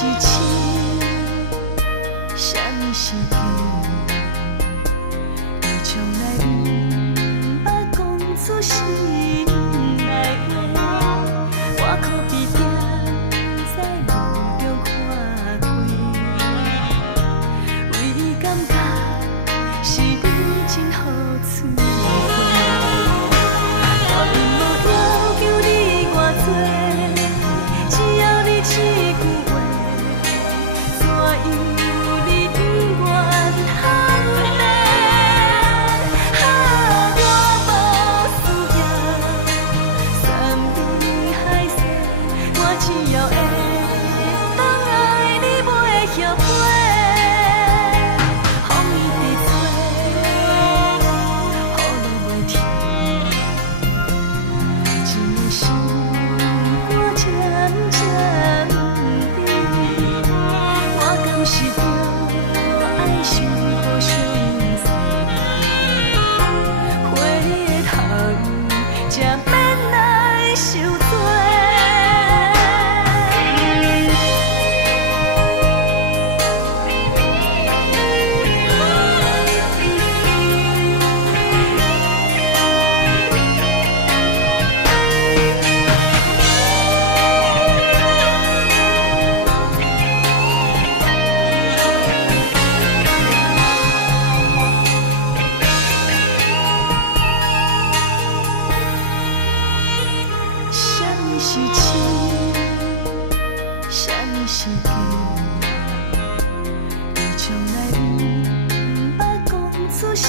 是痴，啥物是假？伊从来不捌讲出心内话，我可比定在路中看开，唯感觉是你真好滋味。我并无要求你偌多，只要你一句话，怎样你不愿含泪？我无需要山明海誓，我只要会当爱你袂后悔。风雨在吹，雨落袂停，一个心肝渐渐甜。我敢是着爱上互相多，花的头才免来受罪。啥物是痴，啥物是假？伊从来不捌讲出心